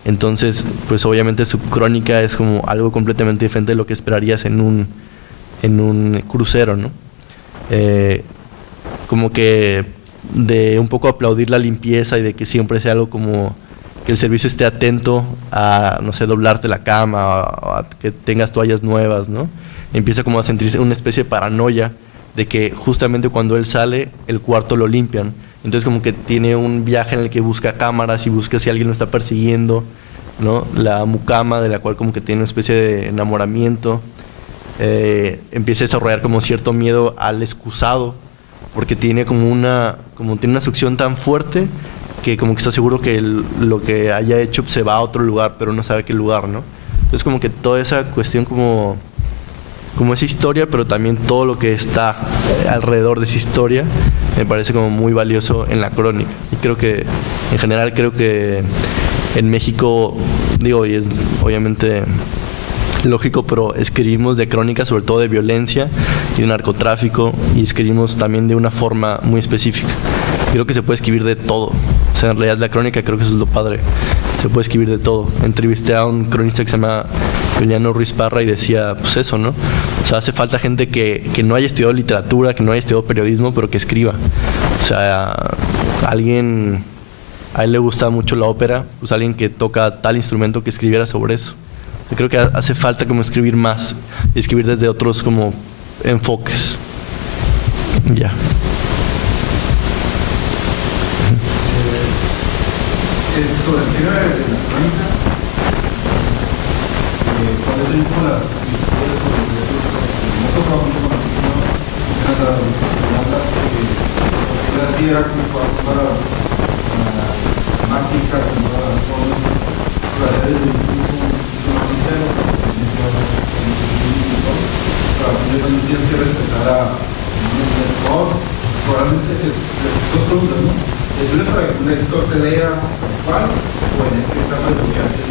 Entonces, pues obviamente su crónica es como algo completamente diferente de lo que esperarías en un crucero, ¿no? Como que de un poco aplaudir la limpieza y de que siempre sea algo como que el servicio esté atento a, no sé, doblarte la cama, o a que tengas toallas nuevas, ¿no? Empieza como a sentirse una especie de paranoia de que justamente cuando él sale, el cuarto lo limpian. Entonces como que tiene un viaje en el que busca cámaras y busca si alguien lo está persiguiendo, ¿no? La mucama, de la cual como que tiene una especie de enamoramiento. Empieza a desarrollar como cierto miedo al excusado, porque tiene tiene una succión tan fuerte que como que está seguro que lo que haya hecho se va a otro lugar, pero no sabe qué lugar, ¿no? Entonces como que toda esa cuestión como como esa historia, pero también todo lo que está alrededor de esa historia me parece como muy valioso en la crónica. Y creo que, en general, creo que en México, digo, y es obviamente lógico, pero escribimos de crónica, sobre todo de violencia y de narcotráfico, y escribimos también de una forma muy específica. Creo que se puede escribir de todo. O sea, en realidad la crónica, creo que eso es lo padre. Se puede escribir de todo. Entrevisté a un cronista que se llama Juliano Ruiz Parra y decía, pues eso, ¿no? O sea, hace falta gente que no haya estudiado literatura, que no haya estudiado periodismo, pero que escriba. O sea, alguien, a él le gusta mucho la ópera, pues alguien que toca tal instrumento que escribiera sobre eso. Yo creo que hace falta como escribir más, y escribir desde otros como enfoques. Ya. Sobre el tema de la crónica, ¿cuál es el tipo de las historias sobre no tocaba mucho con las personas, que así era como para la temática, como para las cosas, para hacer el discurso más sincero, para que también tienes que respetar a un lector. Probablemente dos preguntas, ¿no? ¿Es para que un lector te lea tal cual o en este caso de lo que haces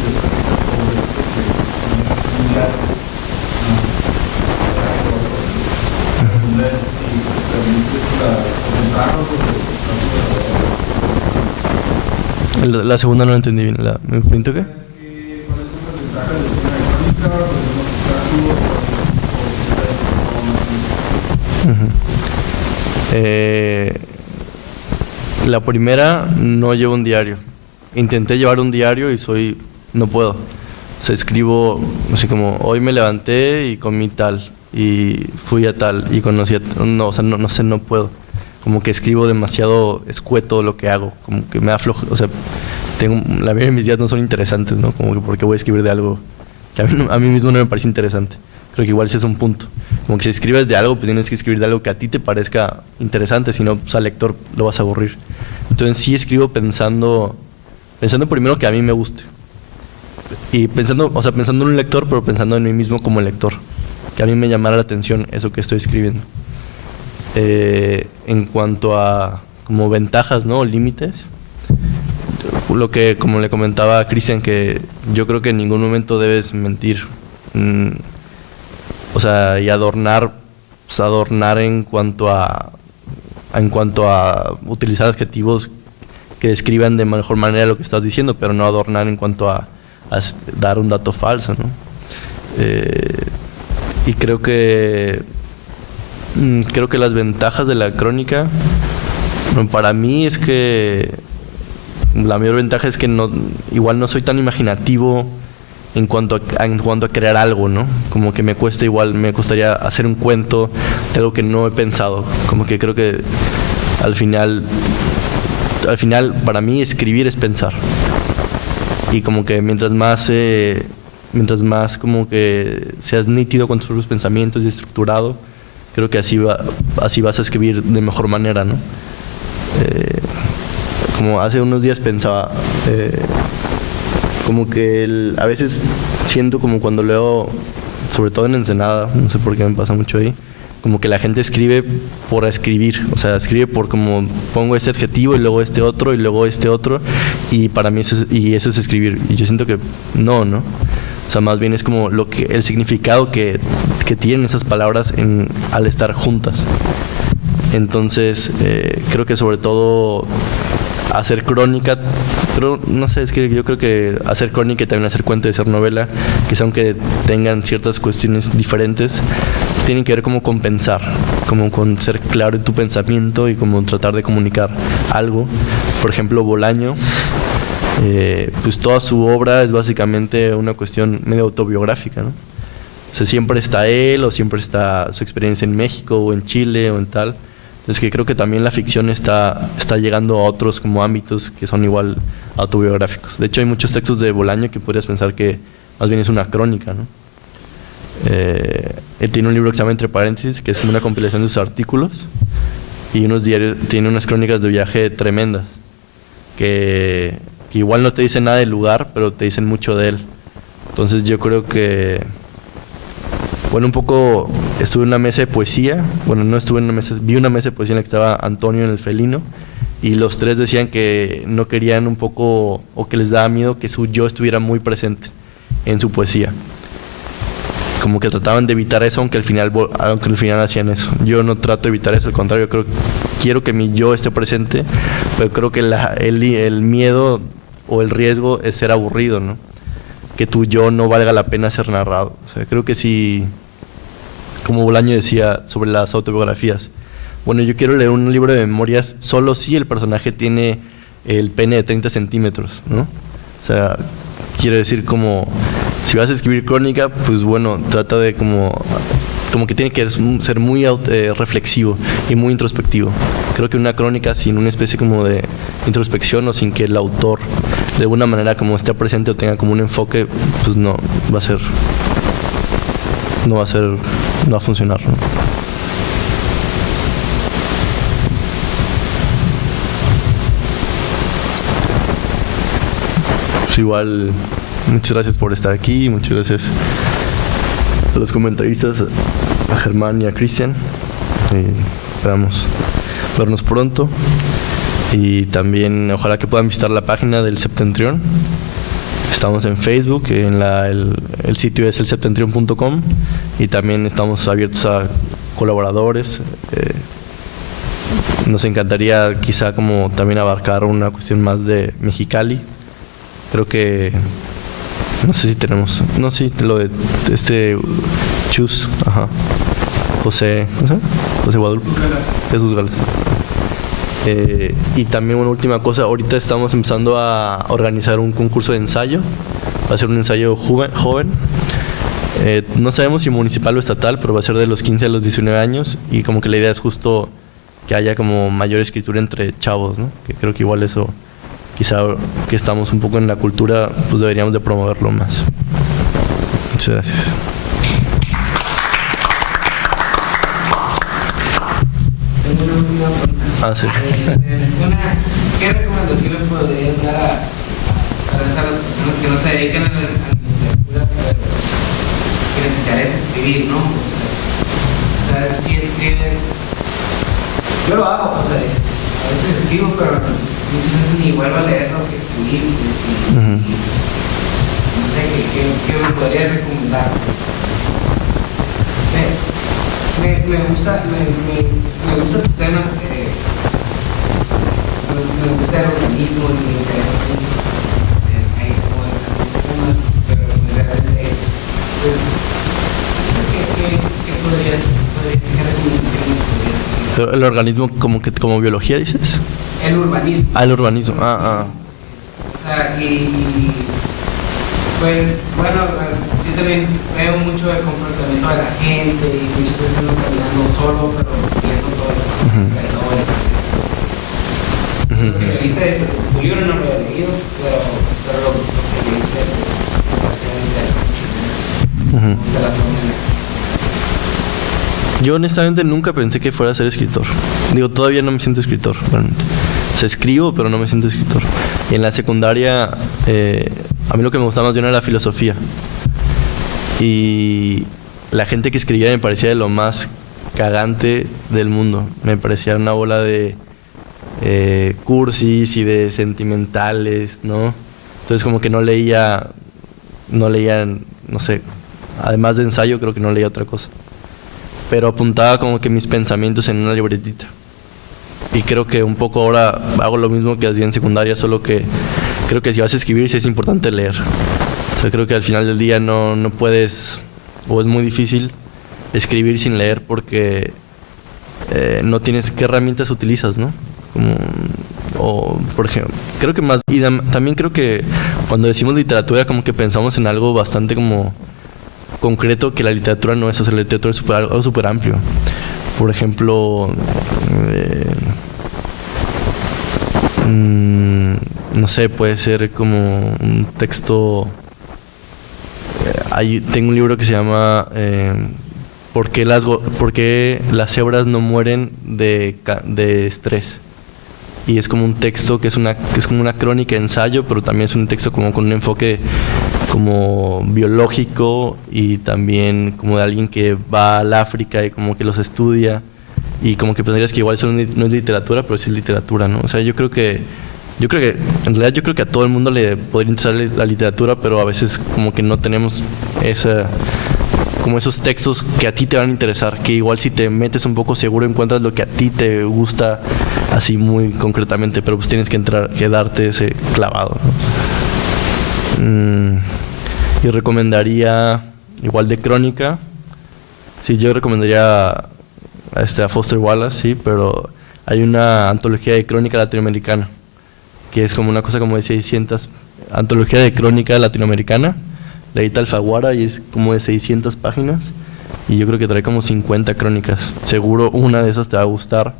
La segunda no la entendí bien. ¿Me pregunto qué? ¿Cuáles son las ventajas de una crónica o de un La primera, no llevo un diario. Intenté llevar un diario y no puedo. O sea, escribo así como, hoy me levanté y comí tal, y fui a tal, y conocí a tal. No, o sea, no sé, no puedo. Como que escribo demasiado escueto lo que hago, como que me da flojo. O sea, la mayoría de mis días no son interesantes, ¿no? Como que porque voy a escribir de algo que a mí mismo no me parece interesante. Creo que igual ese es un punto. Como que si escribes de algo, pues tienes que escribir de algo que a ti te parezca interesante, si no, pues al lector lo vas a aburrir. Entonces sí escribo pensando primero que a mí me guste. Y pensando en un lector, pero pensando en mí mismo como lector. Que a mí me llamara la atención eso que estoy escribiendo. En cuanto a como ventajas, ¿no? O límites. Lo que, como le comentaba a Cristian, que yo creo que en ningún momento debes mentir. O sea, y adornar en cuanto a utilizar adjetivos que describan de mejor manera lo que estás diciendo, pero no adornar en cuanto a dar un dato falso, ¿no? Y creo que las ventajas de la crónica, para mí es que la mayor ventaja es que igual no soy tan imaginativo en cuanto a crear algo, ¿no? Como que me costaría hacer un cuento de algo que no he pensado. Como que creo que al final para mí escribir es pensar. Y como que mientras más como que seas nítido con tus pensamientos y estructurado, creo que así vas a escribir de mejor manera, ¿no? Como hace unos días pensaba, como que a veces siento como cuando leo, sobre todo en Ensenada, no sé por qué me pasa mucho ahí, como que la gente escribe por escribir, o sea, escribe por como pongo este adjetivo y luego este otro y luego este otro, y para mí eso es escribir, y yo siento que no, o sea, más bien es como el significado que tienen esas palabras al estar juntas. Entonces, creo que sobre todo hacer crónica, pero no sé, es que yo creo que hacer crónica y también hacer cuento y hacer novela, que aunque tengan ciertas cuestiones diferentes, tienen que ver como con pensar, como con ser claro en tu pensamiento y como tratar de comunicar algo. Por ejemplo, Bolaño, pues toda su obra es básicamente una cuestión medio autobiográfica, ¿no? O sea, siempre está él o siempre está su experiencia en México o en Chile o en tal. Entonces que creo que también la ficción está llegando a otros como ámbitos que son igual autobiográficos. De hecho hay muchos textos de Bolaño que podrías pensar que más bien es una crónica, ¿no? Él tiene un libro que se llama Entre Paréntesis, que es como una compilación de sus artículos, y unos diarios, tiene unas crónicas de viaje tremendas, que igual no te dicen nada del lugar, pero te dicen mucho de él. Entonces yo creo que Bueno, un poco estuve en una mesa de poesía, bueno, no estuve en una mesa, vi una mesa de poesía en la que estaba Antonio en el Felino, y los tres decían que no querían un poco, o que les daba miedo que su yo estuviera muy presente en su poesía. Como que trataban de evitar eso, aunque al final hacían eso. Yo no trato de evitar eso, al contrario, quiero que mi yo esté presente, pero creo que el miedo o el riesgo es ser aburrido, ¿no? Que tu yo no valga la pena ser narrado. O sea, creo que sí, como Bolaño decía sobre las autobiografías, bueno, yo quiero leer un libro de memorias solo si el personaje tiene el pene de 30 centímetros, ¿no? O sea, quiero decir, como si vas a escribir crónica, pues bueno, trata de como que tiene que ser muy reflexivo y muy introspectivo. Creo que una crónica sin una especie como de introspección o sin que el autor de alguna manera como esté presente o tenga como un enfoque, pues no va a funcionar, ¿no? Pues igual, muchas gracias por estar aquí, muchas gracias a los comentaristas, a Germán y a Cristian. Esperamos vernos pronto. Y también ojalá que puedan visitar la página del Septentrión. Estamos en Facebook, el sitio es elseptentrion.com, y también estamos abiertos a colaboradores. Nos encantaría quizá como también abarcar una cuestión más de Mexicali. Creo que no sé si tenemos, no, sí, lo de Chus, ajá, José Guadalupe, Jesús Gales. Y también una última cosa, ahorita estamos empezando a organizar un concurso de ensayo, va a ser un ensayo joven, no sabemos si municipal o estatal, pero va a ser de los 15 a los 19 años, y como que la idea es justo que haya como mayor escritura entre chavos, ¿no? Que creo que igual eso, quizá que estamos un poco en la cultura, pues deberíamos de promoverlo más. Muchas gracias. Tengo una última pregunta. Sí. ¿Qué recomendación le podrías dar a las personas que no se dedican a la literatura, pero que les interesa escribir, ¿no? O sea, si escribes, yo lo hago, o sea, a veces escribo, pero muchas veces ni vuelvo a leer lo que escribí, pues, no sé, ¿qué me podrías recomendar? Me gusta tu tema, me gusta el organismo, me interesa ahí como temas, pero realmente, pues, ¿qué podrías, qué recomendaciones podrías? Pero el organismo como biología, dices. El urbanismo. El urbanismo. O sea, pues, bueno, yo también veo mucho el comportamiento de la gente y muchas veces ando caminando solo, pero viendo todo lo que leíste, tu libro no lo he leído, pero lo que leíste me pareció interesante. Yo honestamente nunca pensé que fuera a ser escritor. Digo, todavía no me siento escritor, realmente. O sea, escribo, pero no me siento escritor. Y en la secundaria, a mí lo que me gustaba más bien era la filosofía. Y la gente que escribía me parecía de lo más cagante del mundo. Me parecía una bola de cursis y de sentimentales, ¿no? Entonces como que no leía, no sé, además de ensayo creo que no leía otra cosa. Pero apuntaba como que mis pensamientos en una libretita. Y creo que un poco ahora hago lo mismo que hacía en secundaria, solo que creo que si vas a escribir sí es importante leer. O sea, creo que al final del día no puedes, o es muy difícil escribir sin leer porque no tienes qué herramientas utilizas, ¿no? O por ejemplo, creo que más, y también creo que cuando decimos literatura como que pensamos en algo bastante como concreto, que la literatura no es, o sea, la literatura es algo súper amplio. Por ejemplo, no sé, puede ser como un texto. Tengo un libro que se llama ¿Por qué las cebras no mueren de estrés? Y es como un texto que es como una crónica, ensayo, pero también es un texto como con un enfoque como biológico y también como de alguien que va al África y como que los estudia y como que pensarías que igual eso no es literatura, pero sí es literatura, ¿no? O sea, yo creo que en realidad yo creo que a todo el mundo le podría interesar la literatura, pero a veces como que no tenemos como esos textos que a ti te van a interesar, que igual si te metes un poco seguro encuentras lo que a ti te gusta así muy concretamente, pero pues tienes que darte ese clavado, ¿no? Yo recomendaría igual de crónica, sí, yo recomendaría a Foster Wallace, sí, pero hay una antología de crónica latinoamericana, que es como una cosa como de 600, antología de crónica latinoamericana, la edita Alfaguara y es como de 600 páginas y yo creo que trae como 50 crónicas. Seguro una de esas te va a gustar.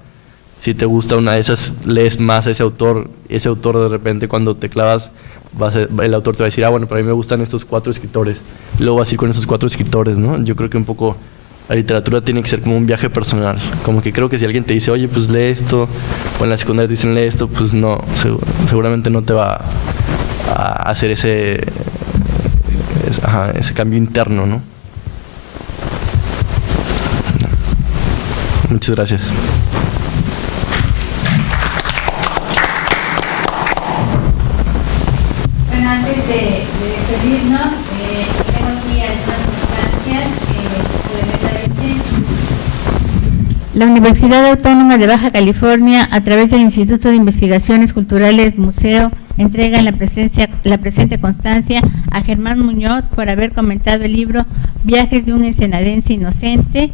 Si te gusta una de esas, lees más a ese autor de repente cuando te clavas, el autor te va a decir, bueno, para mí me gustan estos 4 escritores. Y luego vas a ir con esos 4 escritores, ¿no? Yo creo que un poco la literatura tiene que ser como un viaje personal. Como que creo que si alguien te dice, oye, pues lee esto, o en la secundaria te dicen lee esto, pues no, seguramente no te va a hacer ese cambio interno, ¿no? Muchas gracias. Bueno, antes de despedirnos, tengo aquí algunas constancias La Universidad Autónoma de Baja California, a través del Instituto de Investigaciones Culturales Museo, entrega en la presente constancia a Germán Muñoz por haber comentado el libro Viajes de un ensenadense inocente,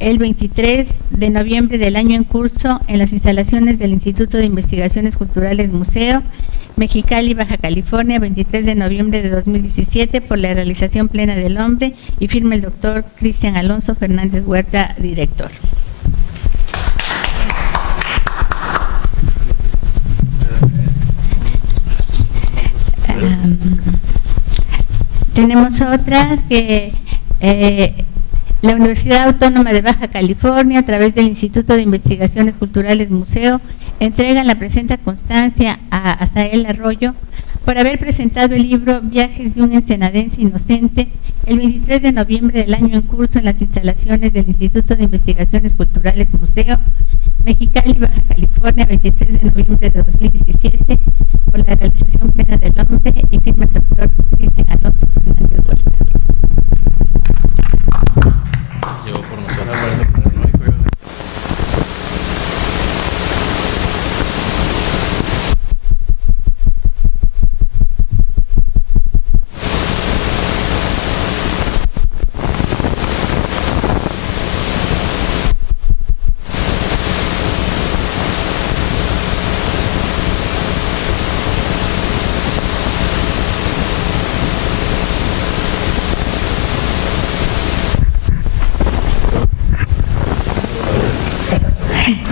el 23 de noviembre del año en curso en las instalaciones del Instituto de Investigaciones Culturales Museo, Mexicali, Baja California, 23 de noviembre de 2017, por la realización plena del hombre, y firma el doctor Cristian Alonso Fernández Huerta, director. Tenemos otra que la Universidad Autónoma de Baja California, a través del Instituto de Investigaciones Culturales Museo, entrega la presente constancia a Asael Arroyo por haber presentado el libro Viajes de un ensenadense inocente el 23 de noviembre del año en curso en las instalaciones del Instituto de Investigaciones Culturales Museo, Mexicali, Baja California, 23 de noviembre de 2017, por la realización plena del hombre, y firma el doctor Cristian Alonso Fernández Huerta. Llegó por nosotros.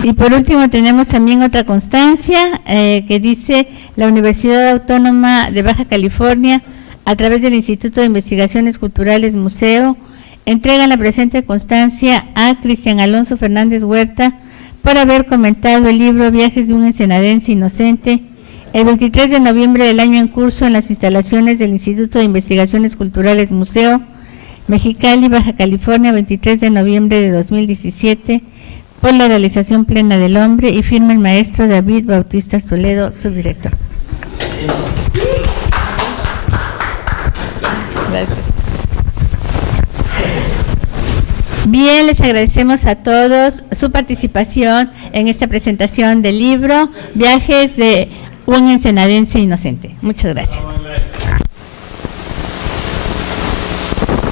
Y por último tenemos también otra constancia que dice: la Universidad Autónoma de Baja California, a través del Instituto de Investigaciones Culturales Museo, entrega la presente constancia a Cristian Alonso Fernández Huerta por haber comentado el libro Viajes de un ensenadense inocente el 23 de noviembre del año en curso en las instalaciones del Instituto de Investigaciones Culturales Museo, Mexicali, Baja California, 23 de noviembre de 2017, por la realización plena del hombre, y firma el maestro David Bautista Toledo, subdirector. Gracias. Bien, les agradecemos a todos su participación en esta presentación del libro Viajes de un ensenadense inocente. Muchas gracias.